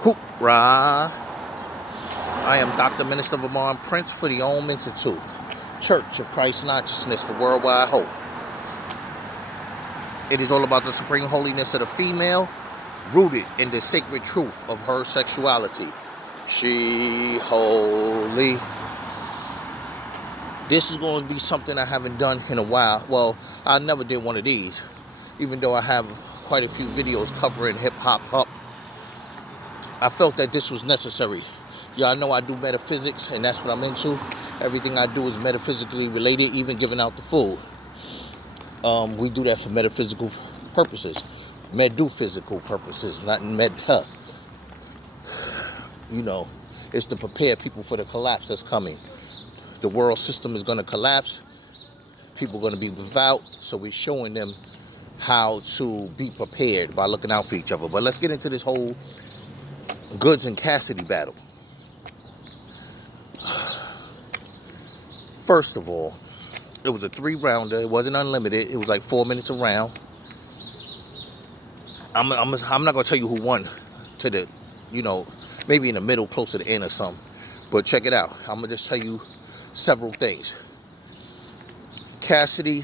Hoorah! I am Dr. Minister Vermont Prince for the Om Institute, Church of Christ Consciousness for Worldwide Hope. It is all about the supreme holiness of the female, rooted in the sacred truth of her sexuality. She holy. This is going to be something I haven't done in a while. Well, I never did one of these, even though I have quite a few videos covering hip-hop up. I felt that this was necessary. Y'all know I do metaphysics, and that's what I'm into. Everything I do is metaphysically related, even giving out the food. We do that for metaphysical purposes. MEDUPHYSICS purposes, not meta. You know, it's to prepare people for the collapse that's coming. The world system is going to collapse. People are going to be without, so we're showing them how to be prepared by looking out for each other. But let's get into this whole Goodz and Cassidy battle. First of all, it was a 3-rounder. It wasn't unlimited. It was like 4 minutes a round. I'm not going to tell you who won to the, maybe in the middle, close to the end or something. But check it out. I'm going to just tell you several things. Cassidy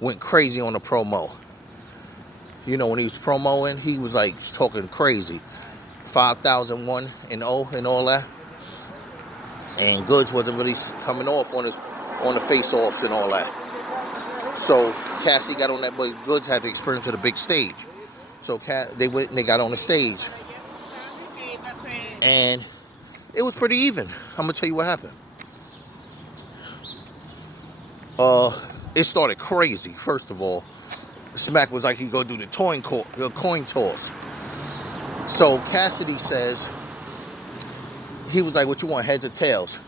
went crazy on the promo. When he was promoing, he was like talking crazy. 5,001 and 0 and all that. And Goodz wasn't really coming off on the face-offs and all that. So Cassidy got on that, but Goodz had to experience to the big stage. So they went and they got on the stage. And it was pretty even. I'm going to tell you what happened. It started crazy, first of all. Smack was like he go do the coin toss. So Cassidy says, he was like, what you want, heads or tails?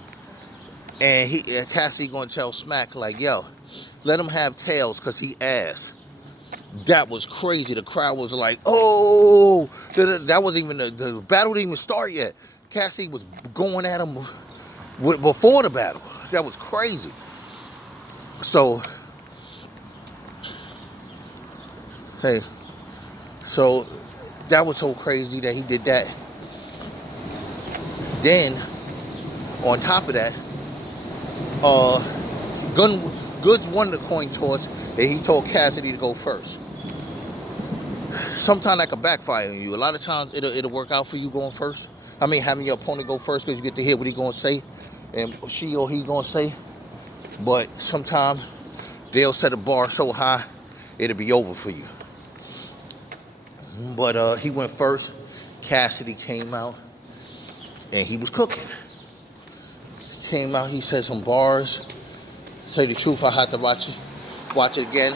And Cassidy gonna tell Smack like, yo, let him have tails because he ass. That was crazy. The crowd was like, oh, that wasn't even, the battle didn't even start yet. Cassidy was going at him before the battle. That was crazy. So that was so crazy that he did that. Then, on top of that, Goodz won the coin toss, and he told Cassidy to go first. Sometimes that could backfire on you. A lot of times, it'll work out for you going first. I mean, having your opponent go first because you get to hear what he's going to say, and she or he going to say. But sometimes, they'll set a bar so high, it'll be over for you. But he went first. Cassidy came out, and he was cooking. Came out, he said some bars. To tell you the truth, I had to watch it again.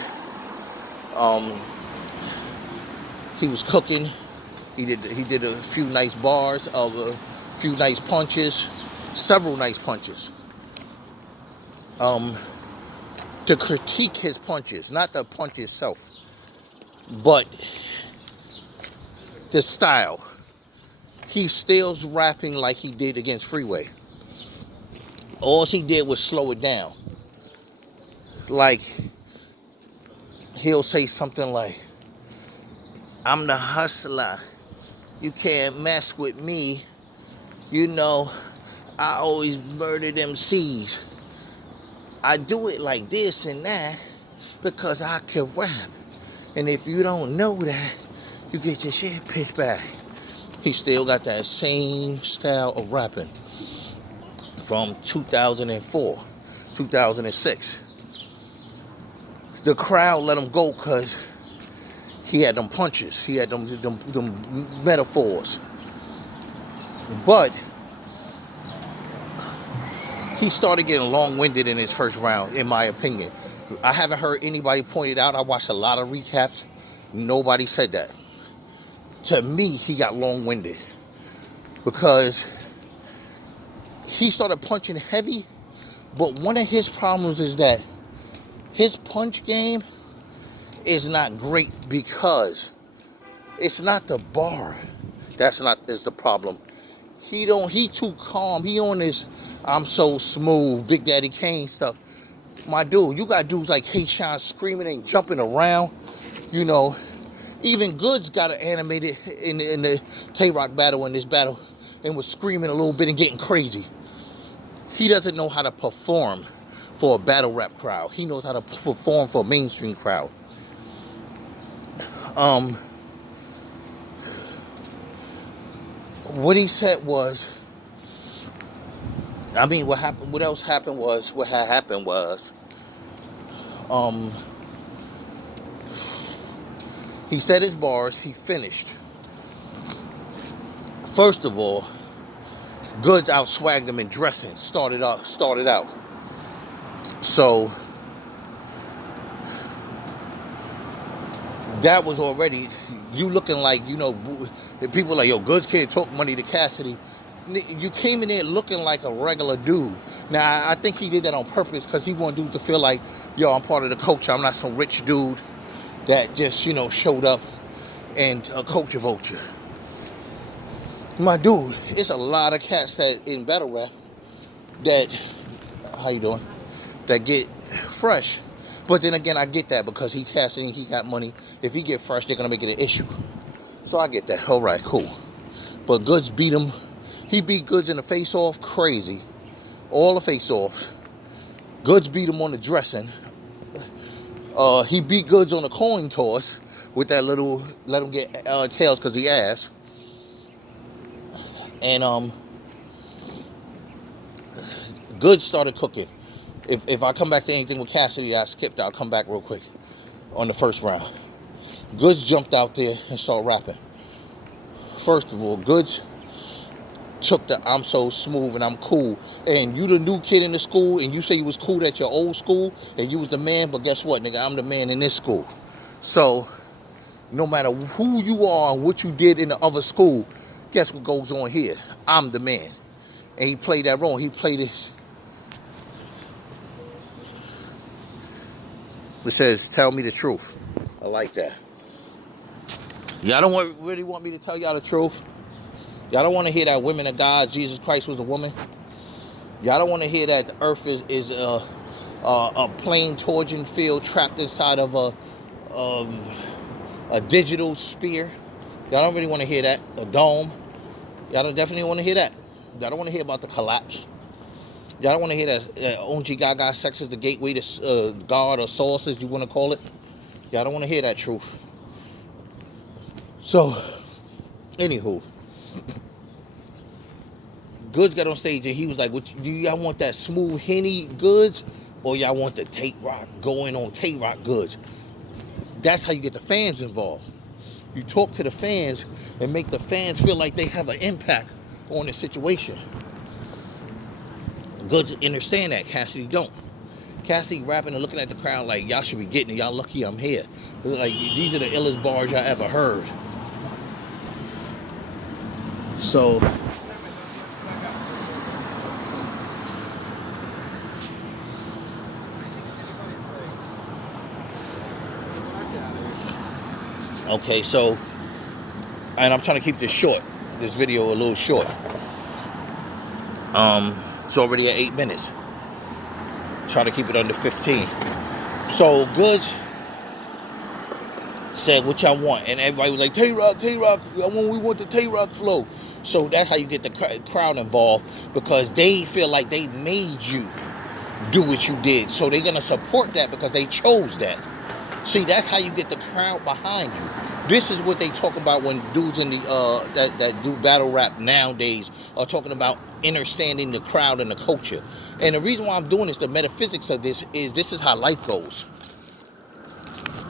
He was cooking. He did a few nice bars, a few nice punches, several nice punches. To critique his punches, not the punch itself, but the style. He still's rapping like he did against Freeway. All he did was slow it down. Like, he'll say something like, I'm the hustler. You can't mess with me. I always murder them C's. I do it like this and that because I can rap. And if you don't know that, you get your shit pitched back. He still got that same style of rapping from 2004, 2006. The crowd let him go because he had them punches. He had them metaphors. But he started getting long-winded in his first round, in my opinion. I haven't heard anybody point it out. I watched a lot of recaps. Nobody said that. To me, he got long-winded because he started punching heavy, but one of his problems is that his punch game is not great because it's not the bar is the problem. He too calm. He on this I'm so smooth, Big Daddy Kane stuff. My dude, you got dudes like K-Shine screaming and jumping around, Even Goodz got animated in the Tay-Rock battle, in this battle, and was screaming a little bit and getting crazy. He doesn't know how to perform for a battle rap crowd. He knows how to perform for a mainstream crowd. What he said was, I mean, what happened? What else happened was, what had happened was, he said his bars. He finished. First of all, Goodz outswagged him in dressing. Started out. So that was already, you looking like, you know, people like, yo, Goodz can't talk money to Cassidy. You came in there looking like a regular dude. Now, I think he did that on purpose because he wanted dudes to feel like, yo, I'm part of the culture. I'm not some rich dude that just, you know, showed up and a culture vulture. My dude, it's a lot of cats that in battle rap that, how you doing, that get fresh. But then again, I get that because he Cassidy, he got money. If he get fresh, they're going to make it an issue. So I get that. All right, cool. But Goodz beat him. He beat Goodz in the face-off, crazy. All the face-offs. Goodz beat him on the dressing. He beat Goodz on the coin toss with that little, let him get tails because he asked. And Goodz started cooking. If I come back to anything with Cassidy I skipped, I'll come back real quick on the first round. Goodz jumped out there and started rapping. First of all, Goodz took the I'm so smooth and I'm cool. And you the new kid in the school and you say you was cool at your old school and you was the man, but guess what, nigga? I'm the man in this school. So no matter who you are and what you did in the other school, guess what goes on here? I'm the man. And he played that wrong. He played it. It says, tell me the truth. I like that. Y'all don't really want me to tell y'all the truth? Y'all don't want to hear that women of God, Jesus Christ was a woman? Y'all don't want to hear that the earth is a plain Trojan field trapped inside of a digital sphere? Y'all don't really want to hear that. A dome. Y'all don't definitely want to hear that. Y'all don't want to hear about the collapse. Y'all don't want to hear that OG Gaga sex is the gateway to God or source, as you want to call it. Y'all don't want to hear that truth. So, anywho, Goodz got on stage and he was like, do y'all want that smooth Henny Goodz or y'all want the Tay-Rock going on Tay-Rock Goodz? That's how you get the fans involved. You talk to the fans and make the fans feel like they have an impact on the situation. Goodz understand that. Cassidy don't. Cassidy rapping and looking at the crowd like, y'all should be getting it. Y'all lucky I'm here. Like, these are the illest bars y'all ever heard. So, okay, so, and I'm trying to keep this short. This video a little short. It's already at 8 minutes. Try to keep it under 15. So Goodz said, what y'all want? And everybody was like, Tay-Rock, Tay-Rock. We want the Tay-Rock flow. So that's how you get the crowd involved, because they feel like they made you do what you did. So they're going to support that because they chose that. See, that's how you get the crowd behind you. This is what they talk about when dudes in the that do battle rap nowadays are talking about understanding the crowd and the culture. And the reason why I'm doing this, the metaphysics of this is how life goes.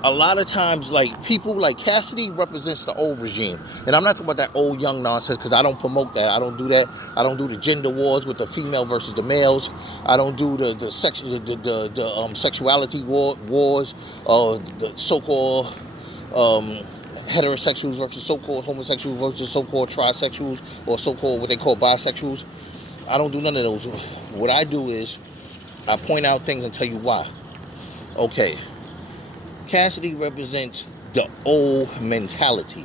A lot of times, like, people like Cassidy represents the old regime. And I'm not talking about that old young nonsense, because I don't promote that. I don't do that. I don't do the gender wars with the female versus the males. I don't do the sexuality wars, the so-called heterosexuals versus so-called homosexuals versus so-called trisexuals, or so-called what they call bisexuals. I don't do none of those. What I do is I point out things and tell you why. Okay. Cassidy represents the old mentality.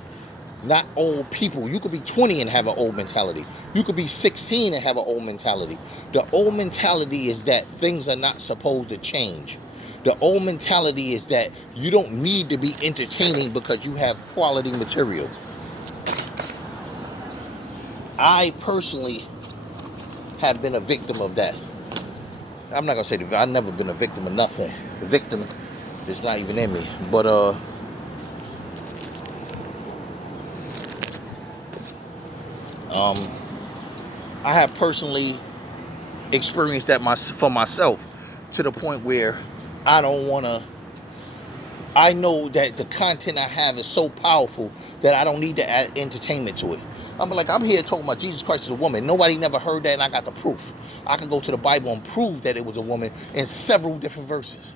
Not old people. You could be 20 and have an old mentality. You could be 16 and have an old mentality. The old mentality is that things are not supposed to change. The old mentality is that you don't need to be entertaining because you have quality material. I personally have been a victim of that. I'm not gonna say I've never been a victim of nothing. The victim is not even in me. But I have personally experienced that for myself, to the point where I don't wanna. I know that the content I have is so powerful that I don't need to add entertainment to it. I'm here talking about Jesus Christ is a woman. Nobody never heard that, and I got the proof. I can go to the Bible and prove that it was a woman in several different verses.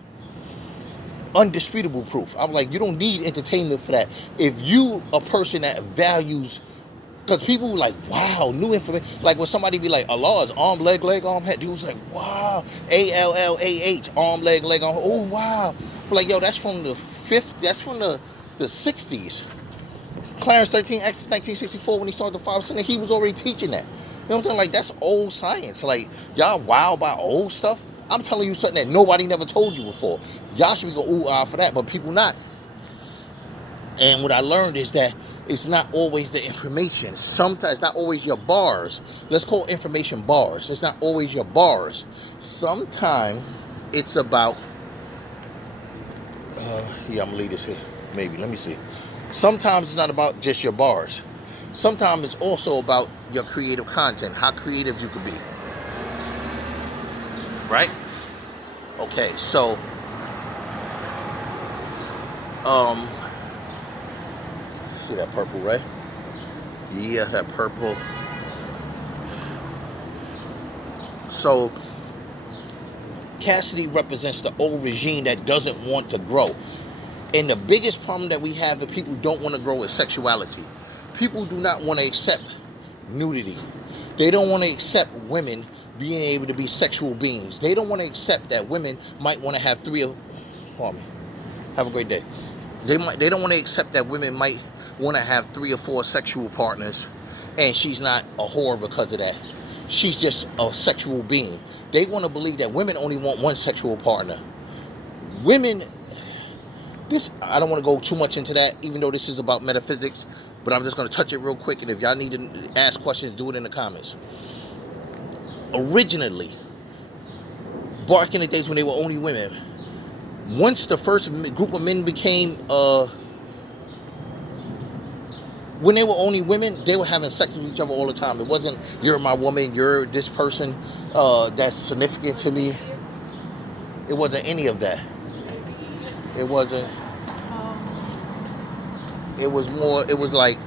Undisputable proof. I'm like, you don't need entertainment for that. If you a person that values, because people were like, wow, new information. Like when somebody be like, Allah is arm, leg, arm, head. Dude was like, wow, ALLAH, arm, leg, arm. Oh, wow. But like, yo, that's from the 50s. That's from the 60s. Clarence 13, X 1964, when he started the 5 Center, he was already teaching that. You know what I'm saying? Like, that's old science. Like, y'all wow about old stuff. I'm telling you something that nobody never told you before. Y'all should be go ooh ah for that, but people not. And what I learned is that it's not always the information. Sometimes it's not always your bars. Let's call information bars. It's not always your bars. Sometimes it's about I'm gonna leave this here. Maybe. Let me see. Sometimes it's not about just your bars. Sometimes it's also about your creative content, how creative you could be. Right? Okay, so see that purple, right? Yeah, that purple. So Cassidy represents the old regime that doesn't want to grow. And the biggest problem that we have that people don't want to grow is sexuality. People do not want to accept nudity. They don't want to accept women being able to be sexual beings. They don't want to accept that women might want to have have a great day. They don't want to accept that women might want to have 3 or 4 sexual partners, and she's not a whore because of that. She's just a sexual being. They want to believe that women only want one sexual partner. Women, I don't want to go too much into that, even though this is about metaphysics, but I'm just going to touch it real quick, and if y'all need to ask questions, do it in the comments. Originally, back in the days when they were only women, once the first group of men became, when they were only women, they were having sex with each other all the time. It wasn't, you're my woman, you're this person that's significant to me. It wasn't any of that. It wasn't. It was more, it was like,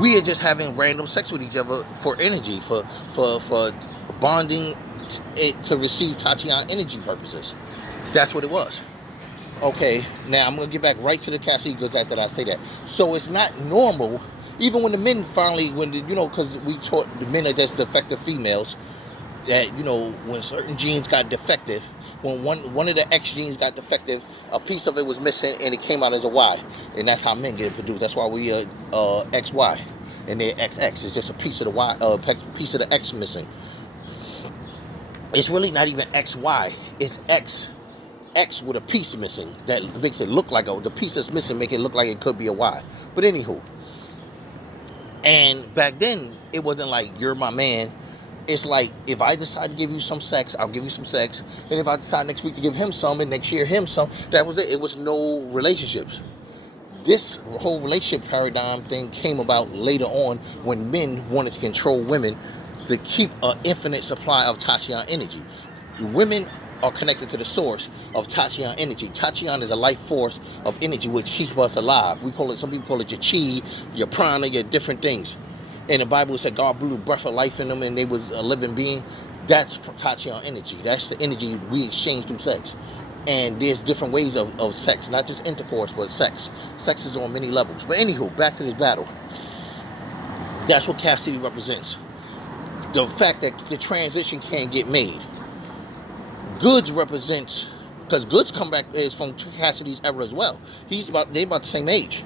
we are just having random sex with each other for energy, for bonding, to receive Tatiana energy purposes. That's what it was. Okay, now I'm going to get back right to the Cassidy goods after I say that. So it's not normal, even when the men finally, because we taught the men are just defective females, that, when certain genes got defective, when one of the X genes got defective, a piece of it was missing and it came out as a Y. And that's how men get produced. That's why we are XY and they're XX. It's just a piece of the Y, piece of the X missing. It's really not even XY. It's X with a piece missing that makes it look like the piece that's missing make it look like it could be a Y. But anywho, and back then it wasn't like you're my man. It's like, if I decide to give you some sex, I'll give you some sex. And if I decide next week to give him some and next year him some, that was it. It was no relationships. This whole relationship paradigm thing came about later on when men wanted to control women to keep an infinite supply of Tatiana energy. Women are connected to the source of Tatiana energy. Tatiana is a life force of energy which keeps us alive. Some people call it your chi, your prana, your different things. In the Bible, it said God blew the breath of life in them and they was a living being. That's Tatiana energy. That's the energy we exchange through sex. And there's different ways of sex, not just intercourse, but sex. Sex is on many levels. But anywho, back to this battle. That's what Cassidy represents. The fact that the transition can't get made. GOODZ represents, because GOODZ come back is from Cassidy's era as well. They about the same age.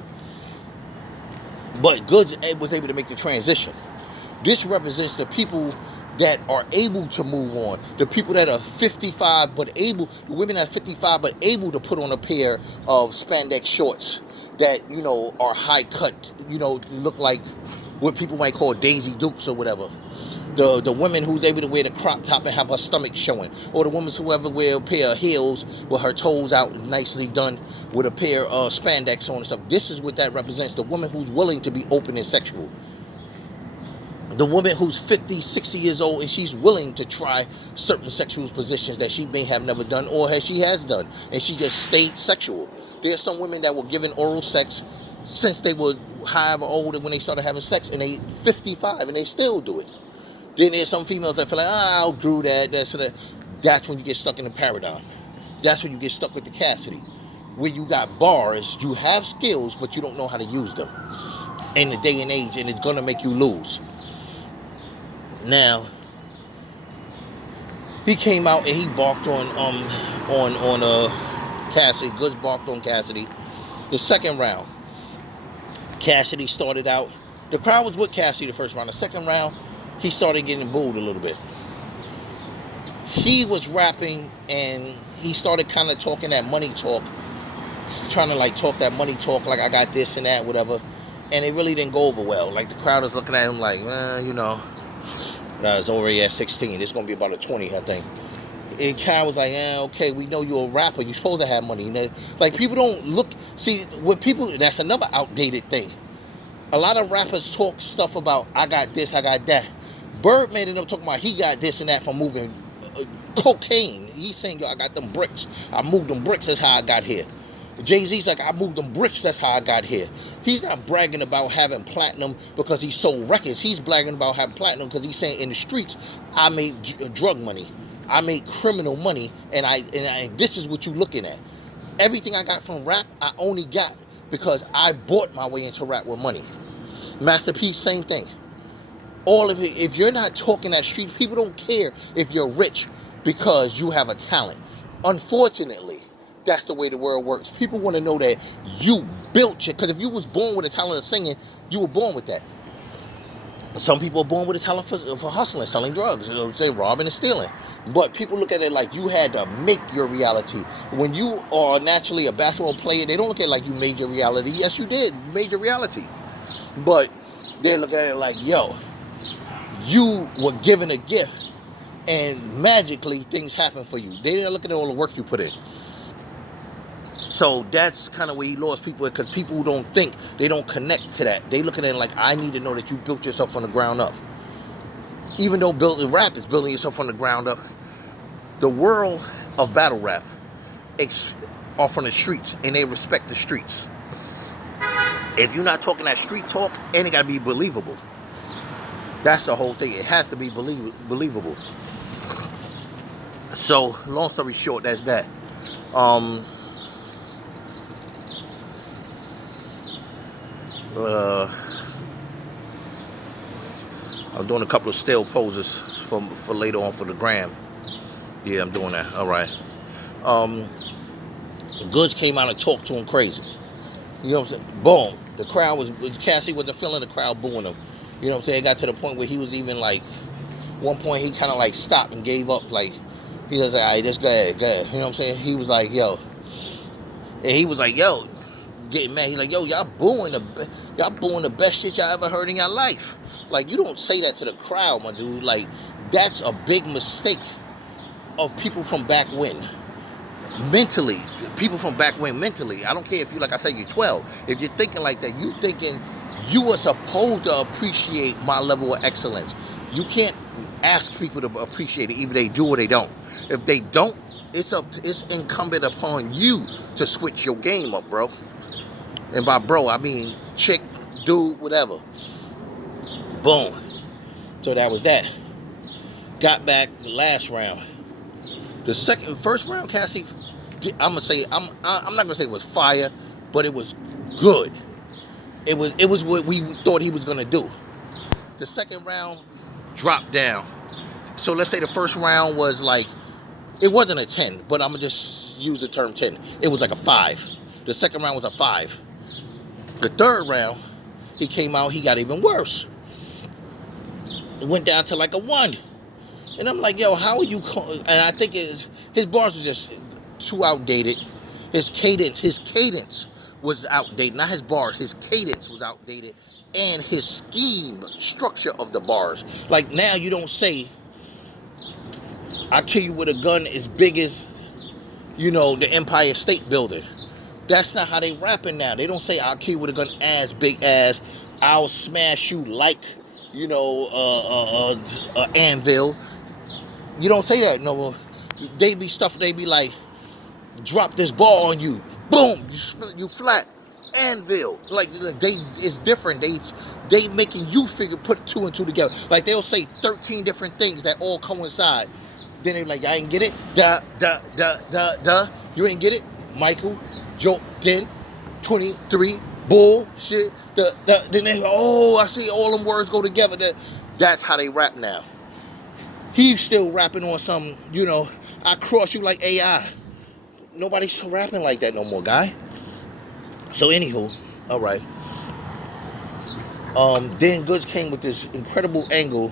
But GOODZ was able to make the transition. This represents the people that are able to move on. The people that are 55 but able, the women that are 55 but able to put on a pair of spandex shorts that, you know, are high cut, you know, look like what people might call Daisy Dukes or whatever. The women who's able to wear the crop top and have her stomach showing, or the women who ever wear a pair of heels with her toes out nicely done with a pair of spandex on and stuff. This is what that represents. The woman who's willing to be open and sexual. The woman who's 50, 60 years old and she's willing to try certain sexual positions that she may have never done or she has done, and she just stayed sexual. There are some women that were given oral sex since they were however old when they started having sex, and they 55 and they still do it. Then there's some females that feel like, I outgrew that. That's when you get stuck in the paradigm. That's when you get stuck with the Cassidy. Where you got bars, you have skills, but you don't know how to use them in the day and age, and it's going to make you lose. Now, he came out and he barked on Cassidy. Goodz barked on Cassidy. The second round, Cassidy started out. The crowd was with Cassidy the first round. The second round, he started getting booed a little bit. He was rapping and he started kind of talking that money talk, trying to like talk that money talk, like I got this and that, whatever. And it really didn't go over well. Like the crowd was looking at him like, you know, it's already at 16. It's gonna be about a 20, I think. And Kyle was like, okay, we know you're a rapper. You're supposed to have money. You know? Like people don't look. See, with people, that's another outdated thing. A lot of rappers talk stuff about I got this, I got that. Birdman ended up talking about he got this and that from moving cocaine. He's saying, yo, I got them bricks. I moved them bricks. That's how I got here. Jay-Z's like, I moved them bricks. That's how I got here. He's not bragging about having platinum because he sold records. He's bragging about having platinum because he's saying in the streets, I made drug money. I made criminal money. And this is what you're looking at. Everything I got from rap, I only got because I bought my way into rap with money. Master P, same thing. All of it, if you're not talking that street, people don't care if you're rich because you have a talent. Unfortunately, that's the way the world works. People want to know that you built it, because if you was born with a talent of singing, you were born with that. Some people are born with a talent for hustling, selling drugs, say robbing and stealing. But people look at it like you had to make your reality. When you are naturally a basketball player, they don't look at it like you made your reality. Yes, you did. You made your reality. But they look at it like, yo, you were given a gift and magically things happen for you. They didn't look at all the work you put in. So that's kind of where he lost people, because people who don't think, they don't connect to that. They look at it like, I need to know that you built yourself from the ground up. Even though building rap is building yourself from the ground up, the world of battle rap are from the streets, and they respect the streets. If you're not talking that street talk, and it got to be believable. That's the whole thing. It has to be believable. So, long story short, that's that. I'm doing a couple of still poses for later on for the gram. Yeah, I'm doing that. All right. Goodz came out and talked to him crazy. You know what I'm saying? Boom. The crowd was, Cassidy wasn't feeling the crowd booing him. You know what I'm saying? It got to the point where he was even like, one point he kind of like stopped and gave up. Like, he was like, all right, just go ahead. You know what I'm saying? He was like, yo. And he was like, yo, getting mad. He's like, yo, y'all booing the best shit y'all ever heard in your life. Like, you don't say that to the crowd, my dude. Like, that's a big mistake of people from back when. Mentally, people from back when mentally. I don't care if you, like I said, you're 12. If you're thinking like that, you thinking you are supposed to appreciate my level of excellence. You can't ask people to appreciate it, either they do or they don't. If they don't, it's incumbent upon you to switch your game up, bro. And by bro, I mean chick, dude, whatever. Boom. So that was that. Got back the last round. First round, Cassidy, I'm not gonna say it was fire, but it was good. It was what we thought he was gonna do. The second round dropped down. So let's say the first round was like, it wasn't a 10, but I'm gonna just use the term 10. It was like a 5. The second round was a 5. The third round, he came out, he got even worse. It went down to like a 1. And I'm like, yo, how are you? And I think his bars were just too outdated. His cadence was outdated. Not his bars, his cadence was outdated. And his scheme, structure of the bars. Like now you don't say, I'll kill you with a gun as big as, the Empire State Building. That's not how they rapping now. They don't say, I'll kill you with a gun as big as, I'll smash you like, anvil. You don't say that no more. They be like, drop this ball on you. Boom, you flat. Anvil. Like it's different. They making you put two and two together. Like they'll say 13 different things that all coincide. Then they're like, I ain't get it. Da. You ain't get it. Michael, Jordan, 23, bullshit. Then they, I see all them words go together. That's how they rap now. He's still rapping on some, I cross you like AI. Nobody's rapping like that no more, guy. So anywho, all right. Then Goodz came with this incredible angle.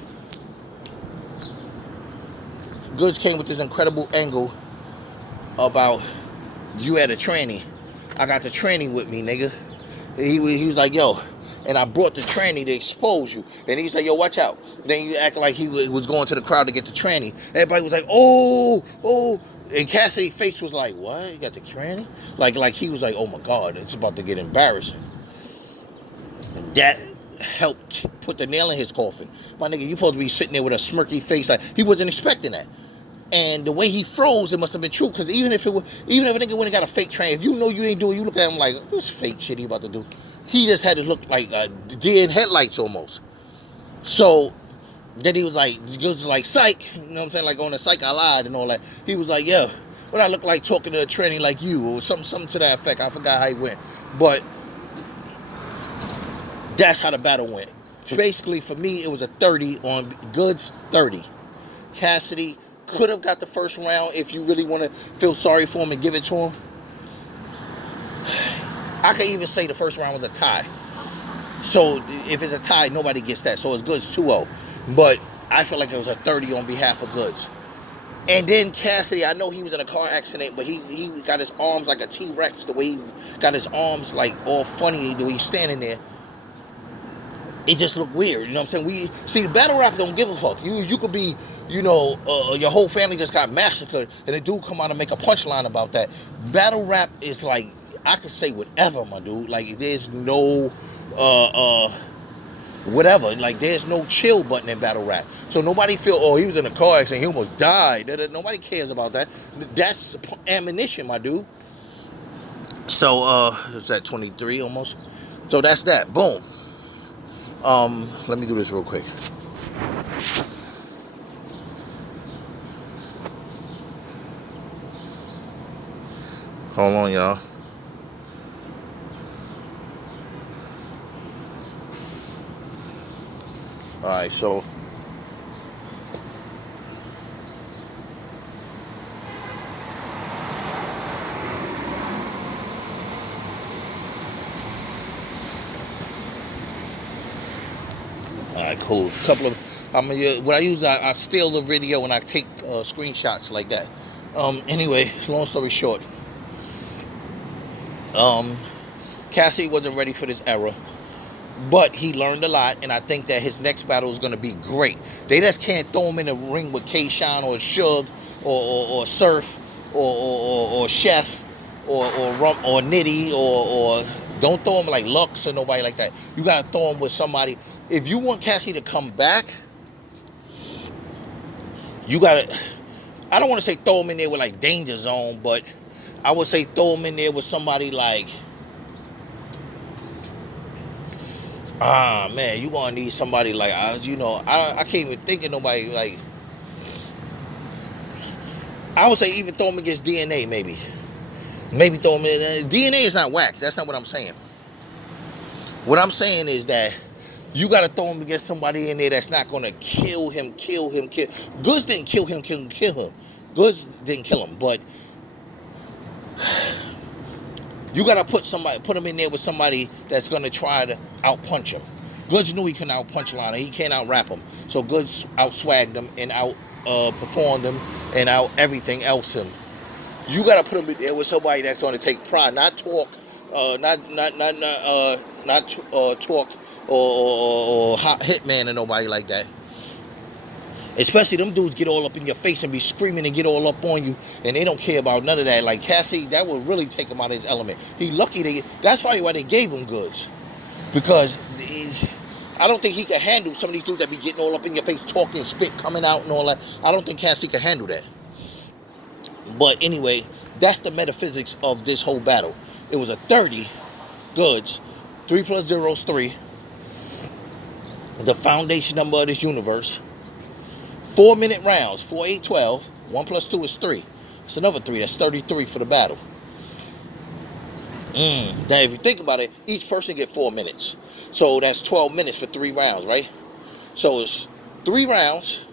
About you at a tranny. I got the tranny with me, nigga. He was like, yo, and I brought the tranny to expose you. And he said, yo, watch out. Then you act like he was going to the crowd to get the tranny. Everybody was like, oh. And Cassidy's face was like, what? You got the tranny? Like he was like, oh my God, it's about to get embarrassing. And that helped put the nail in his coffin. My nigga, you supposed to be sitting there with a smirky face. Like he wasn't expecting that. And the way he froze, it must have been true. Because even if a nigga went and got a fake tranny, if you know you ain't doing, you look at him like, this fake shit he about to do. He just had to look like deer in headlights almost. So then he was like, psych, you know what I'm saying? Like on the psych, I lied and all that. He was like, yeah, what I look like talking to a tranny like you, or something to that effect. I forgot how he went. But that's how the battle went. Basically, for me, it was a 30 on Goodz 30. Cassidy could have got the first round if you really want to feel sorry for him and give it to him. I could even say the first round was a tie. So if it's a tie, nobody gets that. So it's Goodz 2-0. But I feel like it was a 30 on behalf of Goodz. And then Cassidy, I know he was in a car accident, but he got his arms like a T-Rex. The way he got his arms like all funny, the way he's standing there. It just looked weird, you know what I'm saying? The battle rap don't give a fuck. You could be, your whole family just got massacred, and a dude come out and make a punchline about that. Battle rap is like, I could say whatever, my dude. Like, there's no, whatever. Like, there's no chill button in battle rap. So nobody feel, he was in a car accident, he almost died. Nobody cares about that. That's ammunition, my dude. So, it's at 23 almost. So that's that. Boom. Let me do this real quick. Hold on, y'all. Alright, so alright, cool. What I use, I steal the video and I take screenshots like that. Anyway, long story short, Cassidy wasn't ready for this era, but he learned a lot, and I think that his next battle is going to be great. They just can't throw him in a ring with K-Shine or Suge or Surf or Chef or Nitty or don't throw him like Lux or nobody like that. You got to throw him with somebody. If you want Cassidy to come back, you got to, I don't want to say throw him in there with like Danger Zone, but I would say throw him in there with somebody like, man, you gonna need somebody like, I can't even think of nobody like, I would say even throw him against DNA maybe. Maybe throw him in, DNA is not whack, that's not what I'm saying. What I'm saying is that you got to throw him against somebody in there that's not going to kill him. Goodz didn't kill him. Goodz didn't kill him, but you got to put him in there with somebody that's going to try to outpunch him. Goodz knew he couldn't outpunch Lana. He can't out-rap him. So Goodz out-swagged him and perform them and out everything else him. You gotta put them in there with somebody that's gonna take pride, not talk, not talk or hitman or nobody like that. Especially them dudes get all up in your face and be screaming and get all up on you, and they don't care about none of that. Like Cassidy, that would really take him out of his element. He lucky that's probably why they gave him Goodz, because I don't think he could handle some of these dudes that be getting all up in your face, talking, spit coming out and all that. I don't think Cassidy could handle that. But anyway, that's the metaphysics of this whole battle. It was a 30 Goodz, 3 plus 0 is 3. The foundation number of this universe. 4-minute rounds, 4, 8, 12. 1 plus 2 is 3. It's another 3. That's 33 for the battle. Now, if you think about it, each person get 4 minutes. So that's 12 minutes for 3 rounds, right? So it's 3 rounds.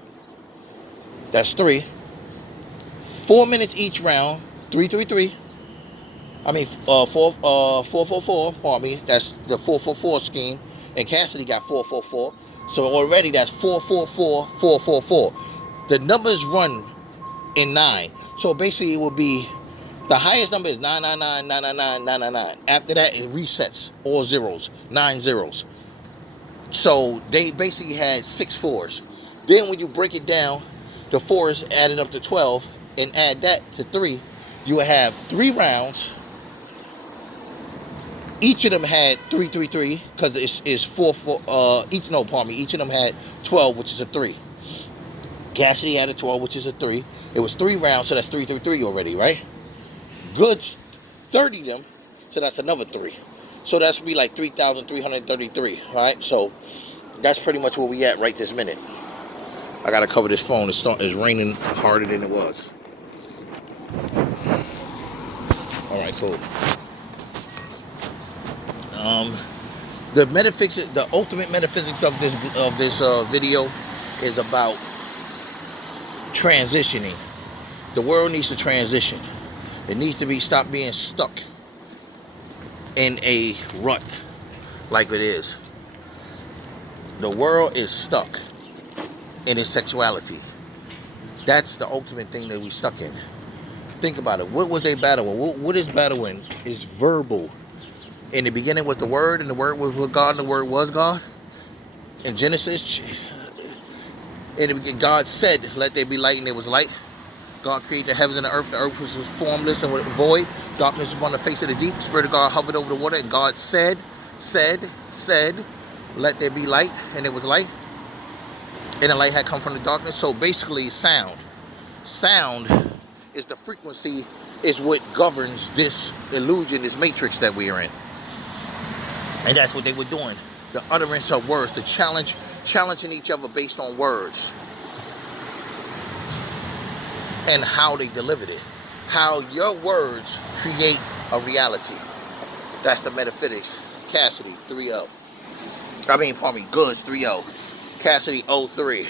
That's 3. 4 minutes each round. 3, 3, 3. I mean, 4, 4, 4, 4. Pardon me. That's the 4, 4, 4 scheme. And Cassidy got 4, 4, 4. So already that's 4, 4, 4, 4, 4, 4. The numbers run in 9. So basically it would be, the highest number is 999, 999, 999. After that it resets, all zeros, 9 zeros. So they basically had 6 4s. Then when you break it down, the 4s added up to 12, and add that to 3, you would have 3 rounds. Each of them had 3, 3, 3, because it's 4, 4, each of them had 12, which is a 3. Cassidy had a 12, which is a 3. It was 3 rounds, so that's 3, 3, 3 already, right? Goodz 30 them, so that's another 3. So that's be like 3,333, all right? So that's pretty much where we at right this minute. I gotta cover this phone. It's raining harder than it was. All right, cool. The metaphysics, the ultimate metaphysics of this video is about transitioning. The world needs to transition. It needs to stop being stuck in a rut like it is. The world is stuck in its sexuality. That's the ultimate thing that we stuck in. Think about it. What was they battling? What is battling? Is verbal. In the beginning was the Word, and the Word was with God, and the Word was God. In Genesis, in the beginning, God said, "Let there be light," and there was light. God created the heavens and the earth. The earth was formless and void. Darkness was upon the face of the deep. The Spirit of God hovered over the water, and God said, "Let there be light," and there was light. And the light had come from the darkness. So basically, sound is the frequency, is what governs this illusion, this matrix that we are in. And that's what they were doing. The utterance of words, the challenging each other based on words. And how they delivered it. How your words create a reality. That's the metaphysics. Cassidy, 3-0. Goodz, 3-0. Cassidy, 0-3.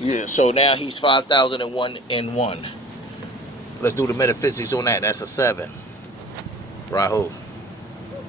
Yeah, so now he's 5,001 and 1. Let's do the metaphysics on that. That's a 7. Rahul.